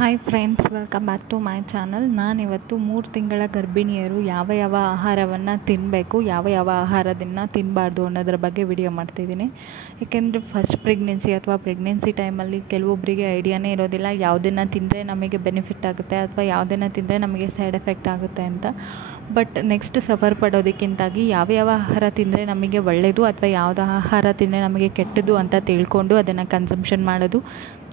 Hi friends, welcome back to my channel. ನಾನಿವತ್ತು 3 ತಿಂಗಳ ಗರ್ಭಿಣಿಯರು ಯಾವ ಯಾವ ಆಹಾರವನ್ನು ತಿನ್ನಬೇಕು, ಯಾವ ಯಾವ ಆಹಾರದನ್ನು ತಿನ್ನಬಾರ್ದು ಅನ್ನೋದ್ರ ಬಗ್ಗೆ ವಿಡಿಯೋ ಮಾಡ್ತಿದ್ದೀನಿ. ಏಕೆಂದರೆ ಫಸ್ಟ್ ಪ್ರೆಗ್ನೆನ್ಸಿ ಅಥವಾ ಪ್ರೆಗ್ನೆನ್ಸಿ ಟೈಮಲ್ಲಿ ಕೆಲವೊಬ್ಬರಿಗೆ ಐಡಿಯಾನೇ ಇರೋದಿಲ್ಲ ಯಾವುದನ್ನು ತಿಂದರೆ ನಮಗೆ ಬೆನಿಫಿಟ್ ಆಗುತ್ತೆ ಅಥವಾ ಯಾವುದನ್ನು ತಿಂದರೆ ನಮಗೆ ಸೈಡ್ ಎಫೆಕ್ಟ್ ಆಗುತ್ತೆ ಅಂತ. ಬಟ್ ನೆಕ್ಸ್ಟ್ ಸಫರ್ ಪಡೋದಕ್ಕಿಂತಾಗಿ ಯಾವ ಯಾವ ಆಹಾರ ತಿಂದರೆ ನಮಗೆ ಒಳ್ಳೆಯದು ಅಥವಾ ಯಾವುದು ಆಹಾರ ತಿಂದರೆ ನಮಗೆ ಕೆಟ್ಟದ್ದು ಅಂತ ತಿಳ್ಕೊಂಡು ಅದನ್ನು ಕನ್ಸಂಪ್ಷನ್ ಮಾಡೋದು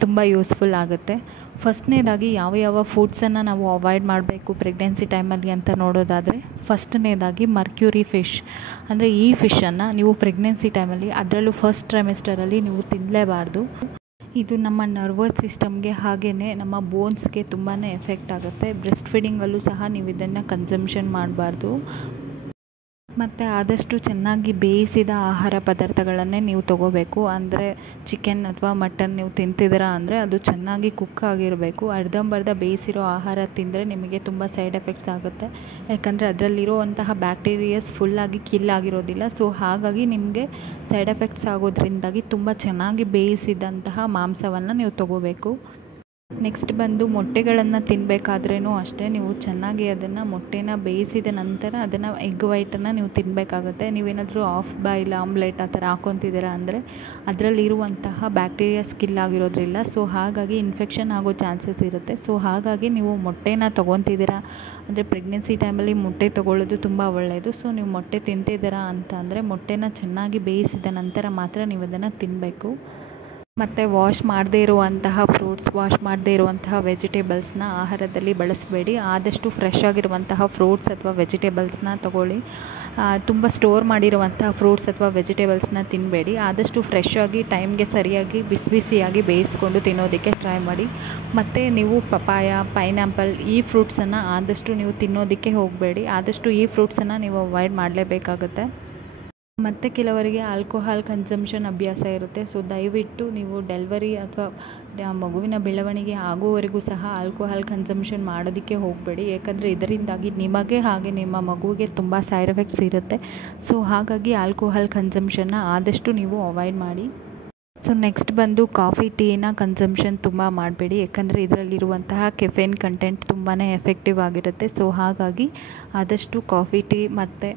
ತುಂಬ ಯೂಸ್ಫುಲ್ ಆಗುತ್ತೆ. ಫಸ್ಟ್ನೇದಾಗಿ ಯಾವ ಯಾವ ಫುಡ್ಸನ್ನು ನಾವು ಅವಾಯ್ಡ್ ಮಾಡಬೇಕು ಪ್ರೆಗ್ನೆನ್ಸಿ ಟೈಮಲ್ಲಿ ಅಂತ ನೋಡೋದಾದರೆ, ಫಸ್ಟ್ನೇದಾಗಿ ಮರ್ಕ್ಯೂರಿ ಫಿಶ್ ಅಂದರೆ ಈ ಫಿಶನ್ನು ನೀವು ಪ್ರೆಗ್ನೆನ್ಸಿ ಟೈಮಲ್ಲಿ, ಅದರಲ್ಲೂ ಫಸ್ಟ್ ಟ್ರೈಮೆಸ್ಟರಲ್ಲಿ ನೀವು ತಿನ್ನಲೇಬಾರ್ದು. ಇದು ನಮ್ಮ ನರ್ವಸ್ ಸಿಸ್ಟಮ್ಗೆ ಹಾಗೆಯೇ ನಮ್ಮ ಬೋನ್ಸ್ಗೆ ತುಂಬಾ ಎಫೆಕ್ಟ್ ಆಗುತ್ತೆ. ಬ್ರೆಸ್ಟ್ ಫೀಡಿಂಗಲ್ಲೂ ಸಹ ನೀವು ಇದನ್ನು ಕನ್ಸಂಪ್ಷನ್ ಮಾಡಬಾರ್ದು. ಮತ್ತು ಆದಷ್ಟು ಚೆನ್ನಾಗಿ ಬೇಯಿಸಿದ ಆಹಾರ ಪದಾರ್ಥಗಳನ್ನೇ ನೀವು ತೊಗೋಬೇಕು. ಅಂದರೆ ಚಿಕನ್ ಅಥವಾ ಮಟನ್ ನೀವು ತಿಂತಿದ್ದೀರಾ ಅಂದರೆ ಅದು ಚೆನ್ನಾಗಿ ಕುಕ್ ಆಗಿರಬೇಕು. ಅರ್ಧಂಬರ್ಧ ಬೇಯಿಸಿರೋ ಆಹಾರ ತಿಂದರೆ ನಿಮಗೆ ತುಂಬ ಸೈಡ್ ಎಫೆಕ್ಟ್ಸ್ ಆಗುತ್ತೆ. ಯಾಕಂದರೆ ಅದರಲ್ಲಿರುವಂತಹ ಬ್ಯಾಕ್ಟೀರಿಯಾಸ್ ಫುಲ್ಲಾಗಿ ಕಿಲ್ ಆಗಿರೋದಿಲ್ಲ. ಸೊ ಹಾಗಾಗಿ ನಿಮಗೆ ಸೈಡ್ ಎಫೆಕ್ಟ್ಸ್ ಆಗೋದ್ರಿಂದಾಗಿ ತುಂಬ ಚೆನ್ನಾಗಿ ಬೇಯಿಸಿದಂತಹ ಮಾಂಸವನ್ನು ನೀವು ತೊಗೋಬೇಕು. ನೆಕ್ಸ್ಟ್ ಬಂದು ಮೊಟ್ಟೆಗಳನ್ನು ತಿನ್ನಬೇಕಾದ್ರೂ ಅಷ್ಟೇ, ನೀವು ಚೆನ್ನಾಗಿ ಅದನ್ನು ಮೊಟ್ಟೆನ ಬೇಯಿಸಿದ ನಂತರ ಅದನ್ನು ಎಗ್ ವೈಟನ್ನು ನೀವು ತಿನ್ನಬೇಕಾಗುತ್ತೆ. ನೀವೇನಾದರೂ ಆಫ್ ಬಾಯ್ಲ್ ಆಮ್ಲೆಟ್ ಆ ಥರ ಹಾಕ್ಕೊತಿದ್ದೀರಾ ಅಂದರೆ ಅದರಲ್ಲಿರುವಂತಹ ಬ್ಯಾಕ್ಟೀರಿಯಾ ಸ್ಕಿಲ್ ಆಗಿರೋದ್ರಿಲ್ಲ. ಸೊ ಹಾಗಾಗಿ ಇನ್ಫೆಕ್ಷನ್ ಆಗೋ ಚಾನ್ಸಸ್ ಇರುತ್ತೆ. ಸೊ ಹಾಗಾಗಿ ನೀವು ಮೊಟ್ಟೆನ ತೊಗೊತಿದ್ದೀರಾ ಅಂದರೆ ಪ್ರೆಗ್ನೆನ್ಸಿ ಟೈಮಲ್ಲಿ ಮೊಟ್ಟೆ ತೊಗೊಳ್ಳೋದು ತುಂಬ ಒಳ್ಳೆಯದು. ಸೊ ನೀವು ಮೊಟ್ಟೆ ತಿಂತಿದ್ದೀರಾ ಅಂತ ಅಂದರೆ ಮೊಟ್ಟೆನ ಚೆನ್ನಾಗಿ ಬೇಯಿಸಿದ ನಂತರ ಮಾತ್ರ ನೀವು ಅದನ್ನು ತಿನ್ನಬೇಕು. ಮತ್ತು ವಾಶ್ ಮಾಡದೇ ಇರುವಂತಹ ಫ್ರೂಟ್ಸ್, ವಾಶ್ ಮಾಡದೇ ಇರುವಂತಹ ವೆಜಿಟೇಬಲ್ಸ್ನ ಆಹಾರದಲ್ಲಿ ಬಳಸಬೇಡಿ. ಆದಷ್ಟು ಫ್ರೆಶ್ ಆಗಿರುವಂತಹ ಫ್ರೂಟ್ಸ್ ಅಥವಾ ವೆಜಿಟೇಬಲ್ಸ್ನ ತೊಗೊಳ್ಳಿ. ತುಂಬ ಸ್ಟೋರ್ ಮಾಡಿರುವಂತಹ ಫ್ರೂಟ್ಸ್ ಅಥವಾ ವೆಜಿಟೇಬಲ್ಸ್ನ ತಿನ್ನಬೇಡಿ. ಆದಷ್ಟು ಫ್ರೆಶ್ ಆಗಿ ಟೈಮ್ಗೆ ಸರಿಯಾಗಿ ಬಿಸಿ ಬಿಸಿಯಾಗಿ ಬೇಯಿಸ್ಕೊಂಡು ತಿನ್ನೋದಕ್ಕೆ ಟ್ರೈ ಮಾಡಿ. ಮತ್ತು ನೀವು ಪಪಾಯ, ಪೈನಾಪಲ್ ಈ ಫ್ರೂಟ್ಸನ್ನು ಆದಷ್ಟು ನೀವು ತಿನ್ನೋದಕ್ಕೆ ಹೋಗಬೇಡಿ. ಆದಷ್ಟು ಈ ಫ್ರೂಟ್ಸನ್ನು ನೀವು ಅವಾಯ್ಡ್ ಮಾಡಲೇಬೇಕಾಗುತ್ತೆ. ಮತ್ತು ಕೆಲವರಿಗೆ ಆಲ್ಕೋಹಾಲ್ ಕನ್ಸಂಪ್ಷನ್ ಅಭ್ಯಾಸ ಇರುತ್ತೆ. ಸೊ ದಯವಿಟ್ಟು ನೀವು ಡೆಲಿವರಿ ಅಥವಾ ಮಗುವಿನ ಬೆಳವಣಿಗೆ ಆಗೋವರೆಗೂ ಸಹ ಆಲ್ಕೋಹಾಲ್ ಕನ್ಸಂಪ್ಷನ್ ಮಾಡೋದಕ್ಕೆ ಹೋಗಬೇಡಿ. ಯಾಕಂದರೆ ಇದರಿಂದಾಗಿ ನಿಮಗೆ ಹಾಗೆ ನಿಮ್ಮ ಮಗುವಿಗೆ ತುಂಬ ಸೈಡ್ ಎಫೆಕ್ಟ್ಸ್ ಇರುತ್ತೆ. ಸೊ ಹಾಗಾಗಿ ಆಲ್ಕೋಹಾಲ್ ಕನ್ಸಂಪ್ಷನ್ನ ಆದಷ್ಟು ನೀವು ಅವಾಯ್ಡ್ ಮಾಡಿ. ಸೊ ನೆಕ್ಸ್ಟ್ ಬಂದು ಕಾಫಿ, ಟೀನ ಕನ್ಸಂಪ್ಷನ್ ತುಂಬ ಮಾಡಬೇಡಿ. ಯಾಕಂದರೆ ಇದರಲ್ಲಿರುವಂತಹ ಕೆಫೆನ್ ಕಂಟೆಂಟ್ ತುಂಬಾ ಎಫೆಕ್ಟಿವ್ ಆಗಿರುತ್ತೆ. ಸೊ ಹಾಗಾಗಿ ಆದಷ್ಟು ಕಾಫಿ, ಟೀ ಮತ್ತು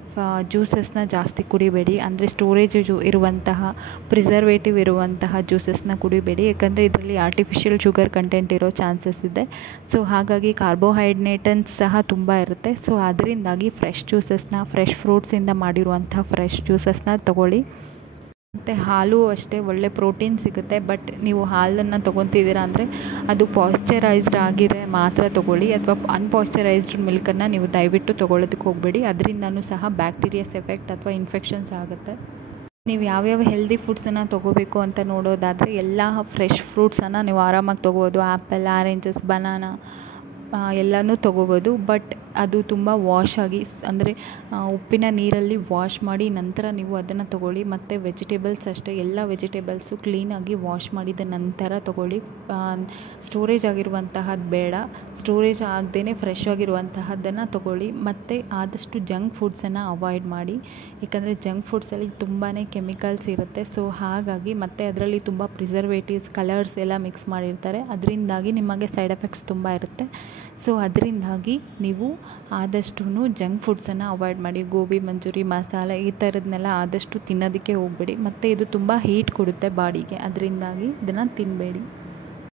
ಜ್ಯೂಸಸ್ನ ಜಾಸ್ತಿ ಕುಡಿಬೇಡಿ. ಅಂದರೆ ಸ್ಟೋರೇಜ್ ಇರುವಂತಹ, ಪ್ರಿಸರ್ವೇಟಿವ್ ಇರುವಂತಹ ಜ್ಯೂಸಸ್ನ ಕುಡಿಬೇಡಿ. ಯಾಕಂದರೆ ಇದರಲ್ಲಿ ಆರ್ಟಿಫಿಷಿಯಲ್ ಶುಗರ್ ಕಂಟೆಂಟ್ ಇರೋ ಚಾನ್ಸಸ್ ಇದೆ. ಸೊ ಹಾಗಾಗಿ ಕಾರ್ಬೋಹೈಡ್ರೇಟನ್ಸ್ ಸಹ ತುಂಬ ಇರುತ್ತೆ. ಸೊ ಅದರಿಂದಾಗಿ ಫ್ರೆಶ್ ಜ್ಯೂಸಸ್ನ, ಫ್ರೆಶ್ ಫ್ರೂಟ್ಸಿಂದ ಮಾಡಿರುವಂಥ ಫ್ರೆಶ್ ಜ್ಯೂಸಸ್ನ ತೊಗೊಳ್ಳಿ. ಮತ್ತು ಹಾಲು ಅಷ್ಟೇ, ಒಳ್ಳೆ ಪ್ರೋಟೀನ್ ಸಿಗುತ್ತೆ. ಬಟ್ ನೀವು ಹಾಲನ್ನು ತೊಗೊತಿದ್ದೀರಾ ಅಂದರೆ ಅದು ಪಾಶ್ಚರೈಸ್ಡ್ ಆಗಿದ್ರೆ ಮಾತ್ರ ತೊಗೊಳ್ಳಿ. ಅಥವಾ ಅನ್ಪಾಶ್ಚರೈಸ್ಡ್ ಮಿಲ್ಕನ್ನು ನೀವು ದಯವಿಟ್ಟು ತೊಗೊಳ್ಳೋದಕ್ಕೆ ಹೋಗಬೇಡಿ. ಅದರಿಂದನೂ ಸಹ ಬ್ಯಾಕ್ಟೀರಿಯಾಸ್ ಎಫೆಕ್ಟ್ ಅಥವಾ ಇನ್ಫೆಕ್ಷನ್ಸ್ ಆಗುತ್ತೆ. ನೀವು ಯಾವ್ಯಾವ ಹೆಲ್ದಿ ಫುಡ್ಸನ್ನು ತೊಗೋಬೇಕು ಅಂತ ನೋಡೋದಾದರೆ, ಎಲ್ಲ ಫ್ರೆಶ್ ಫ್ರೂಟ್ಸನ್ನು ನೀವು ಆರಾಮಾಗಿ ತೊಗೋಬೋದು. ಆ್ಯಪಲ್, ಆರೆಂಜಸ್, ಬನಾನಾ ಎಲ್ಲನೂ ತೊಗೋಬೋದು. ಬಟ್ ಅದು ತುಂಬ ವಾಶ್ ಆಗಿ, ಅಂದರೆ ಉಪ್ಪಿನ ನೀರಲ್ಲಿ ವಾಶ್ ಮಾಡಿ ನಂತರ ನೀವು ಅದನ್ನು ತೊಗೊಳ್ಳಿ. ಮತ್ತು ವೆಜಿಟೇಬಲ್ಸ್ ಅಷ್ಟೇ, ಎಲ್ಲ ವೆಜಿಟೇಬಲ್ಸು ಕ್ಲೀನಾಗಿ ವಾಶ್ ಮಾಡಿದ ನಂತರ ತೊಗೊಳ್ಳಿ. ಸ್ಟೋರೇಜ್ ಆಗಿರುವಂತಹದ್ದು ಬೇಡ. ಸ್ಟೋರೇಜ್ ಆಗದೇ ಫ್ರೆಶ್ ಆಗಿರುವಂತಹದ್ದನ್ನು ತೊಗೊಳ್ಳಿ. ಮತ್ತು ಆದಷ್ಟು ಜಂಕ್ ಫುಡ್ಸನ್ನು ಅವಾಯ್ಡ್ ಮಾಡಿ. ಏಕೆಂದರೆ ಜಂಕ್ ಫುಡ್ಸಲ್ಲಿ ತುಂಬಾ ಕೆಮಿಕಲ್ಸ್ ಇರುತ್ತೆ. ಸೊ ಹಾಗಾಗಿ ಮತ್ತು ಅದರಲ್ಲಿ ತುಂಬ ಪ್ರಿಸರ್ವೇಟಿವ್ಸ್, ಕಲರ್ಸ್ ಎಲ್ಲ ಮಿಕ್ಸ್ ಮಾಡಿರ್ತಾರೆ. ಅದರಿಂದಾಗಿ ನಿಮಗೆ ಸೈಡ್ ಎಫೆಕ್ಟ್ಸ್ ತುಂಬ ಇರುತ್ತೆ. ಸೊ ಅದರಿಂದಾಗಿ ನೀವು ಆದಷ್ಟು ಜಂಕ್ ಫುಡ್ಸನ್ನು ಅವಾಯ್ಡ್ ಮಾಡಿ. ಗೋಬಿ ಮಂಚೂರಿ, ಮಸಾಲೆ ಈ ಥರದನ್ನೆಲ್ಲ ಆದಷ್ಟು ತಿನ್ನೋದಕ್ಕೆ ಹೋಗಬೇಡಿ. ಮತ್ತು ಇದು ತುಂಬ ಹೀಟ್ ಕೊಡುತ್ತೆ ಬಾಡಿಗೆ. ಅದರಿಂದಾಗಿ ಇದನ್ನು ತಿನ್ನಬೇಡಿ.